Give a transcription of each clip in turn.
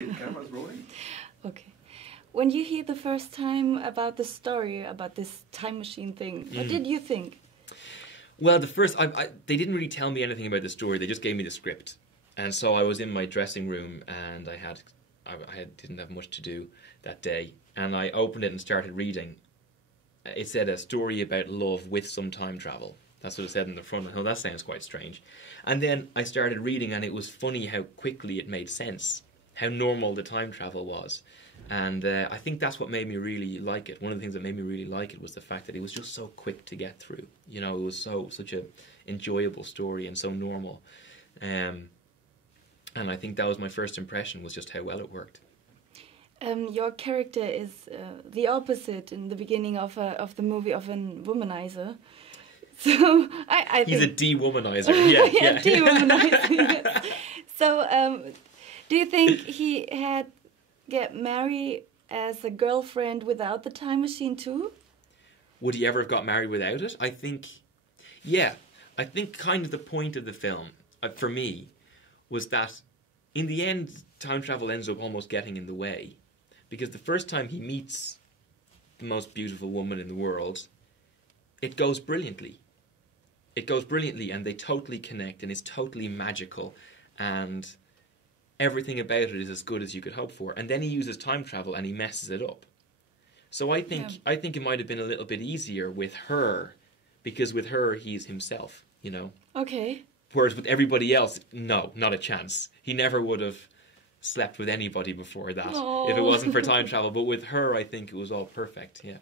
Camera's rolling. Okay. When you hear the first time about the story, about this time machine thing, what did you think? Well, they didn't really tell me anything about the story. They just gave me the script. And so I was in my dressing room and I didn't have much to do that day. And I opened it and started reading. It said a story about love with some time travel. That's what it said in the front. Oh, that sounds quite strange. And then I started reading, and it was funny how quickly it made sense, how normal the time travel was. And I think that's what made me really like it. One of the things that made me really like it was the fact that it was just so quick to get through. You know, it was such a enjoyable story and so normal. And I think that was my first impression, was just how well it worked. Your character is the opposite in the beginning of the movie of a womanizer. So I think he's a de-womanizer. Yeah, de-womanizer. Yes. So do you think he had get married as a girlfriend without the time machine too? Would he ever have got married without it? I think kind of the point of the film, for me, was that in the end, time travel ends up almost getting in the way. Because the first time he meets the most beautiful woman in the world, it goes brilliantly. It goes brilliantly, and they totally connect, and it's totally magical, and everything about it is as good as you could hope for. And then he uses time travel and he messes it up. So I think it might have been a little bit easier with her, because with her he's himself, you know. Okay. Whereas with everybody else, no, not a chance. He never would have slept with anybody before that if it wasn't for time travel. But with her, I think it was all perfect. Yeah.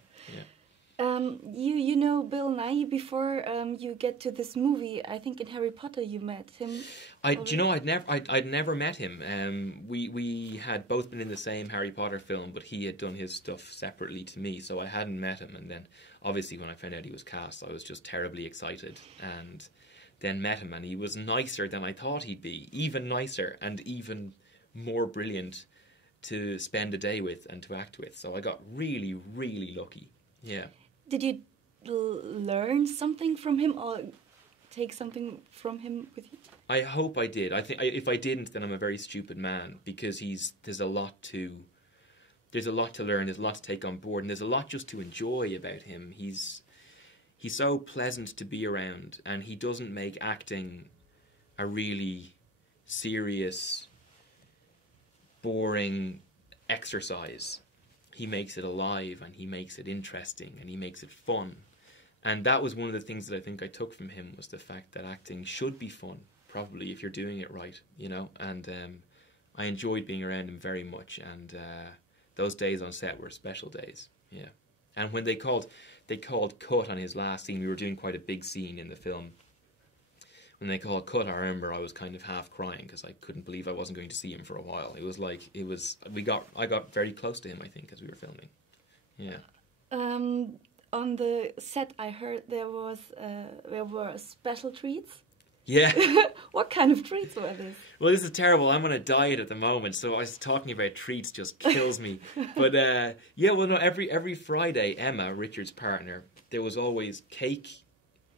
You know Bill Nye before you get to this movie. I think in Harry Potter you met him. I'd never met him. We had both been in the same Harry Potter film, but he had done his stuff separately to me, so I hadn't met him. And then obviously when I found out he was cast, I was just terribly excited, and then met him, and he was nicer than I thought he'd be, even nicer and even more brilliant to spend a day with and to act with. So I got really, really lucky. Yeah. Did you learn something from him or take something from him with you? I hope I did. I think if I didn't, then I'm a very stupid man, because there's a lot to learn, there's a lot to take on board, and there's a lot just to enjoy about him. He's so pleasant to be around, and he doesn't make acting a really serious, boring exercise. He makes it alive, and he makes it interesting, and he makes it fun. And that was one of the things that I think I took from him, was the fact that acting should be fun, probably, if you're doing it right, you know. And I enjoyed being around him very much, and those days on set were special days, yeah. And when they called cut on his last scene, we were doing quite a big scene in the film. When they called cut, I remember I was kind of half crying, because I couldn't believe I wasn't going to see him for a while. I got very close to him, I think, as we were filming. Yeah. On the set, I heard there were special treats. Yeah. What kind of treats were these? Well, this is terrible. I'm on a diet at the moment, so I was talking about treats just kills me. But every Friday, Emma, Richard's partner, there was always cake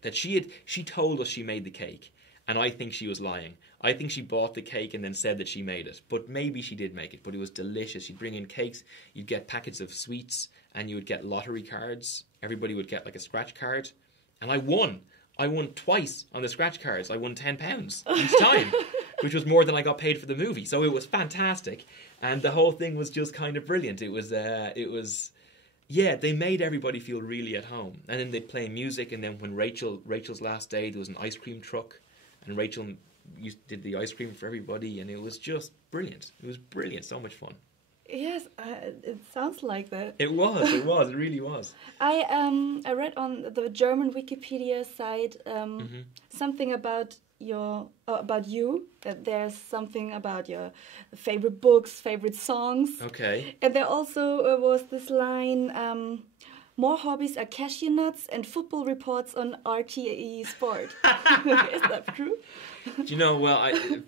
that she told us she made the cake, and I think she was lying. I think she bought the cake and then said that she made it, but maybe she did make it. But it was delicious. She'd bring in cakes, you'd get packets of sweets, and you would get lottery cards. Everybody would get like a scratch card, and I won twice on the scratch cards. I won £10 each time, which was more than I got paid for the movie. So it was fantastic, and the whole thing was just kind of brilliant. It was they made everybody feel really at home. And then they'd play music, and then when Rachel's last day, there was an ice cream truck, and Rachel did the ice cream for everybody, and it was just brilliant. It was brilliant, so much fun. Yes, it sounds like that. It really was. I read on the German Wikipedia site something about you, that there's something about your favorite books, favorite songs. Okay. And there also was this line, more hobbies are cashew nuts and football reports on RTE Sport. Is that true? Do you know,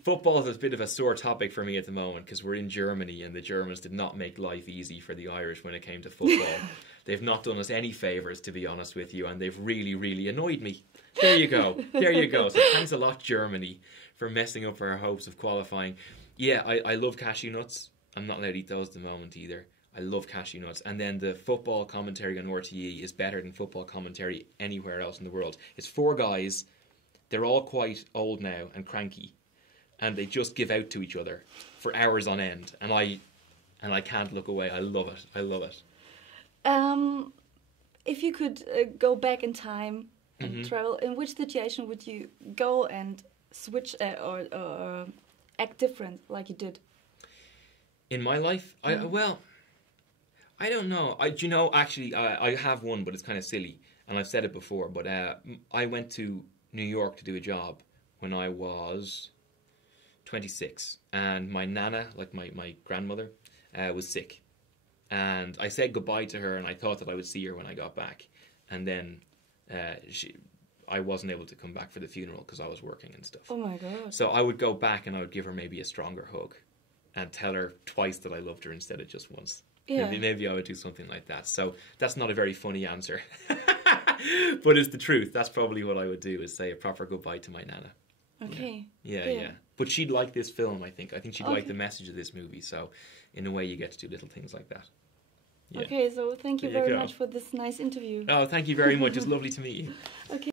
football is a bit of a sore topic for me at the moment, because we're in Germany, and the Germans did not make life easy for the Irish when it came to football. They've not done us any favours, to be honest with you, and they've really, really annoyed me. There you go. So thanks a lot, Germany, for messing up our hopes of qualifying. Yeah, I love cashew nuts. I'm not allowed to eat those at the moment either. I love cashew nuts. And then the football commentary on RTE is better than football commentary anywhere else in the world. It's four guys. They're all quite old now and cranky. And they just give out to each other for hours on end. And I can't look away. I love it. I love it. If you could go back in time and travel, in which situation would you go and switch or act different like you did? In my life? I don't know. Actually, I have one, but it's kind of silly. And I've said it before, but I went to New York to do a job when I was 26. And my nana, like my grandmother, was sick. And I said goodbye to her, and I thought that I would see her when I got back. And then I wasn't able to come back for the funeral because I was working and stuff. Oh my God. So I would go back and I would give her maybe a stronger hug and tell her twice that I loved her instead of just once. Yeah. Maybe I would do something like that. So that's not a very funny answer. But it's the truth. That's probably what I would do, is say a proper goodbye to my nana. Okay. Yeah. But she'd like this film, I think. I think she'd like the message of this movie. So in a way, you get to do little things like that. Yeah. Okay, so thank you very much for this nice interview. Oh, thank you very much. It's lovely to meet you. Okay.